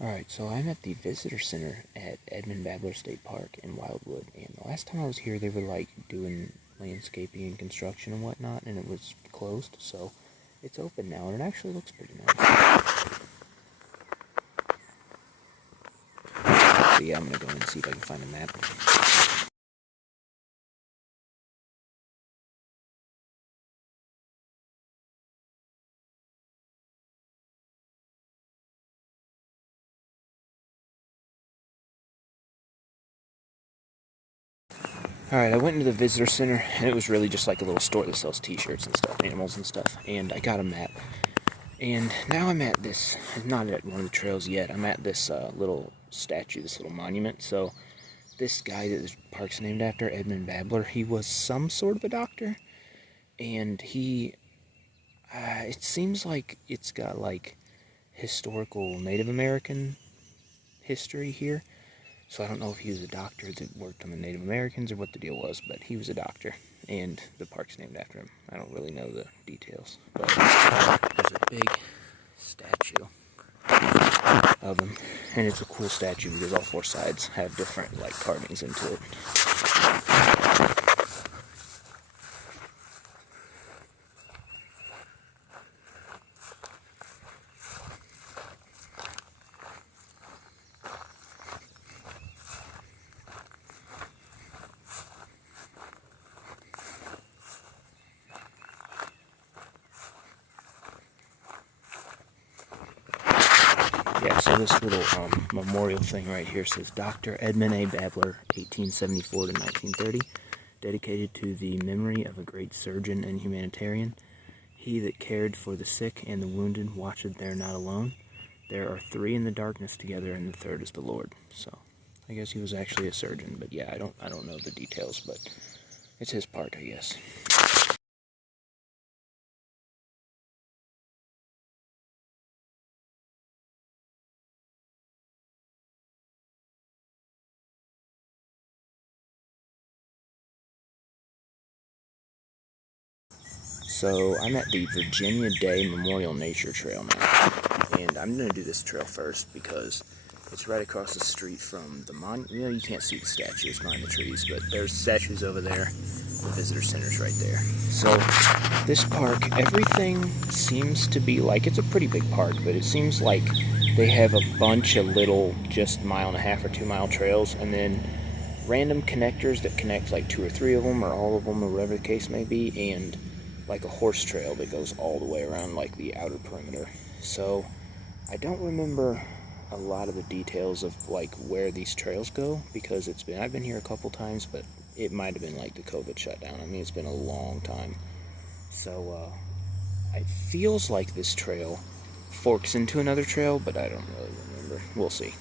Alright, so I'm at the visitor center at Edmund Babler State Park in Wildwood, and the last time I was here they were like doing landscaping and construction and whatnot, and it was closed, so it's open now, and it actually looks pretty nice. So yeah, I'm gonna go and see if I can find a map. Alright, I went into the visitor center, and it was really just like a little store that sells t-shirts and stuff, animals and stuff, and I got a map. And now I'm at this, not at one of the trails yet, I'm at this little statue, this little monument. So this guy that the park's named after, Edmund Babler, he was some sort of a doctor, and it seems like it's got like historical Native American history here. So I don't know if he was a doctor that worked on the Native Americans or what the deal was, but he was a doctor, and the park's named after him. I don't really know the details, but there's a big statue of him, and it's a cool statue because all four sides have different like carvings into it. Yeah, so this little memorial thing right here says Dr. Edmund A. Babler, 1874 to 1930, dedicated to the memory of a great surgeon and humanitarian. He that cared for the sick and the wounded watcheth there not alone. There are three in the darkness together, and the third is the Lord. So, I guess he was actually a surgeon, but yeah, I don't know the details, but it's his part, I guess. So I'm at the Virginia Day Memorial Nature Trail now, and I'm going to do this trail first because it's right across the street from the monument. You know, you can't see the statues behind the trees, but there's statues over there. The visitor center's right there. So this park, everything seems to be like, it's a pretty big park, but it seems like they have a bunch of little just 1.5 or 2 mile trails, and then random connectors that connect like 2 or 3 of them or all of them or whatever the case may be, and like a horse trail that goes all the way around like the outer perimeter. So I don't remember a lot of the details of like where these trails go because I've been here a couple times, but it might have been like the COVID shutdown. I mean, it's been a long time. So it feels like this trail forks into another trail, but I don't really remember. We'll see.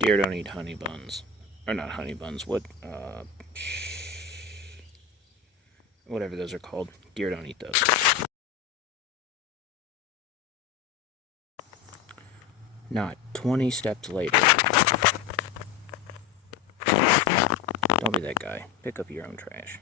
Deer don't eat honey buns. Or not honey buns, whatever those are called. Deer don't eat those. Not 20 steps later. Don't be that guy. Pick up your own trash.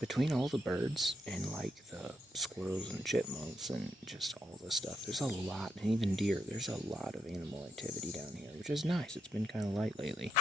Between all the birds and like the squirrels and chipmunks and just all the stuff, there's a lot, and even deer, there's a lot of animal activity down here, which is nice. It's been kind of light lately.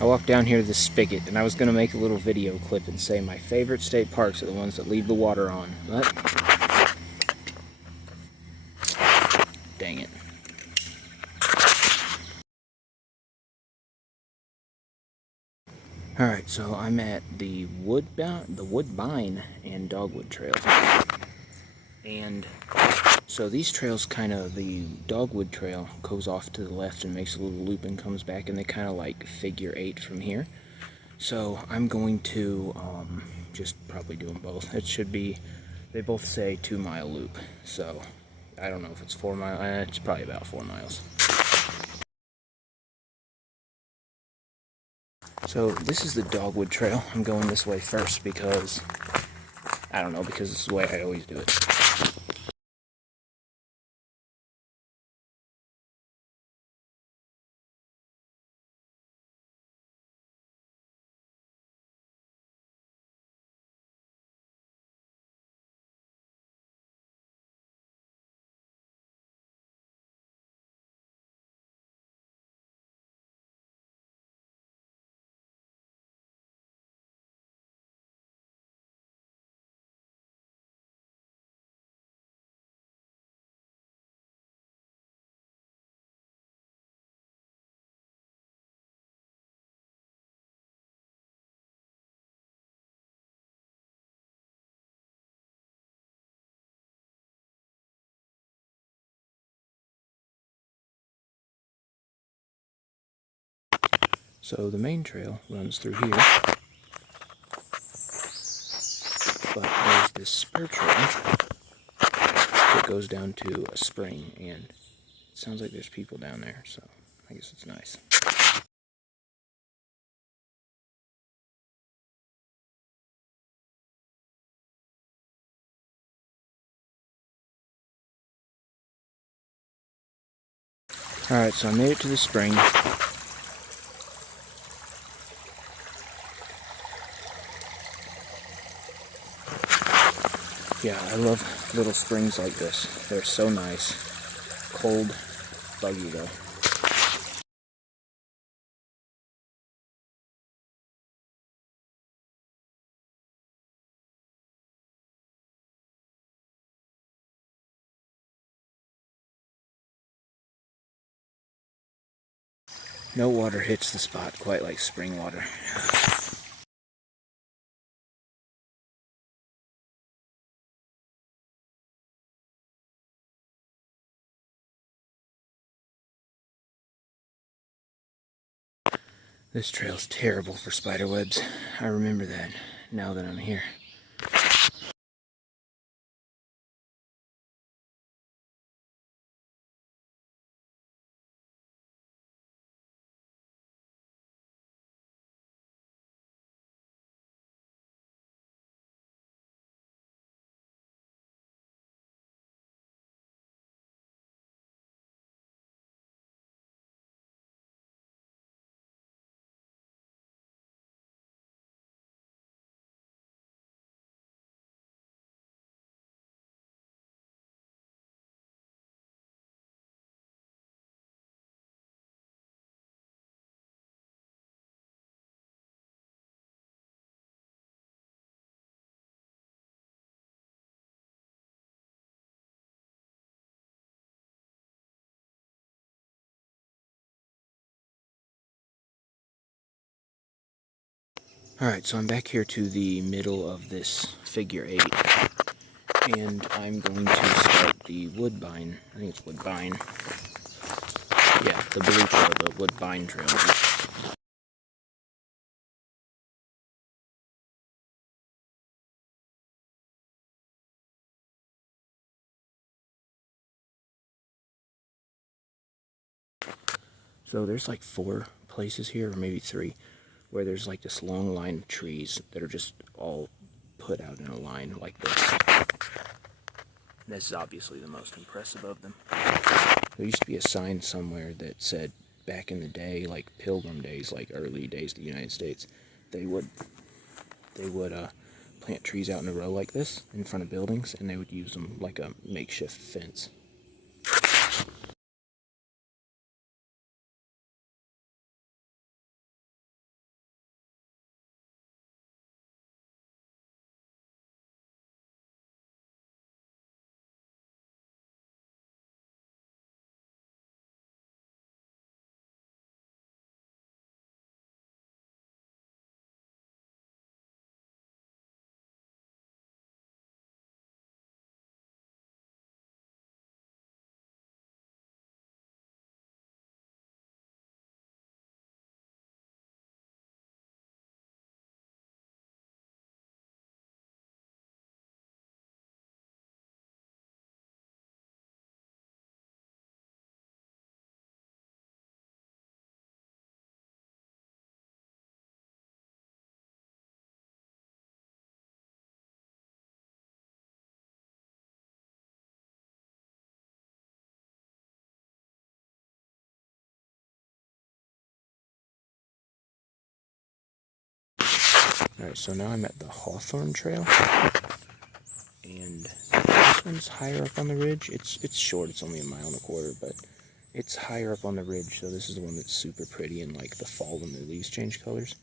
I walked down here to the spigot, and I was going to make a little video clip and say my favorite state parks are the ones that leave the water on, but dang it. Alright, so I'm at the Woodbine and Dogwood trails. And so these trails the Dogwood trail goes off to the left and makes a little loop and comes back, and they kind of like figure eight from here. So I'm going to just probably do them both. It should be, they both say 2-mile loop. So I don't know if it's 4 miles, it's probably about 4 miles. So this is the Dogwood trail. I'm going this way first because, I don't know, because it's the way I always do it. So the main trail runs through here, but there's this spur trail that goes down to a spring, and it sounds like there's people down there, so I guess it's nice. Alright, so I made it to the spring. Yeah, I love little springs like this. They're so nice. Cold, buggy though. No water hits the spot quite like spring water. This trail's terrible for spider webs. I remember that now that I'm here. Alright, so I'm back here to the middle of this figure 8, and I'm going to start the Woodbine. I think it's Woodbine. Yeah, the blue trail, the Woodbine trail. So there's like 4 places here, or maybe 3, where there's like this long line of trees that are just all put out in a line like this. This is obviously the most impressive of them. There used to be a sign somewhere that said back in the day, like Pilgrim days, like early days of the United States, they would plant trees out in a row like this in front of buildings, and they would use them like a makeshift fence. Alright, so now I'm at the Hawthorne Trail, and this one's higher up on the ridge. It's short, it's only 1.25 miles, but it's higher up on the ridge, so this is the one that's super pretty in like the fall when the leaves change colors.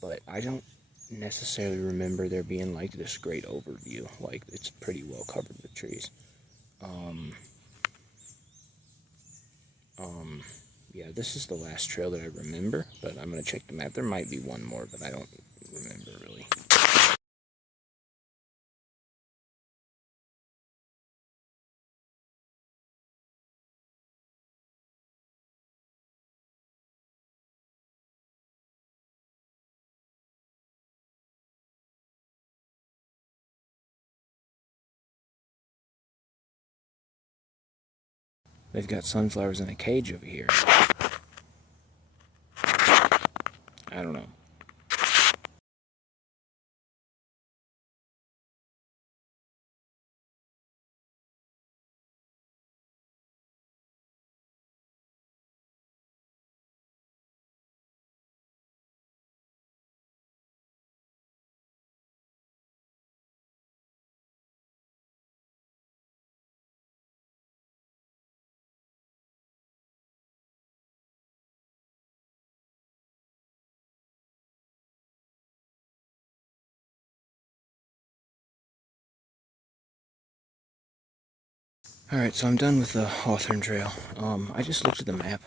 But I don't necessarily remember there being like this great overview. Like, it's pretty well covered with trees. Yeah, this is the last trail that I remember, but I'm gonna check the map. There might be one more, but I don't remember really. They've got sunflowers in a cage over here. I don't know. Alright, so I'm done with the Hawthorne Trail. I just looked at the map.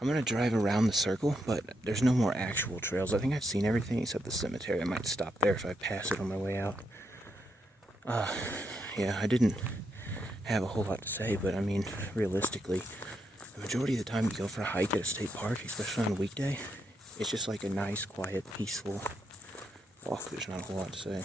I'm gonna drive around the circle, but there's no more actual trails. I think I've seen everything except the cemetery. I might stop there if I pass it on my way out. Yeah, I didn't have a whole lot to say, but I mean, realistically, the majority of the time you go for a hike at a state park, especially on a weekday, it's just like a nice, quiet, peaceful walk. There's not a whole lot to say.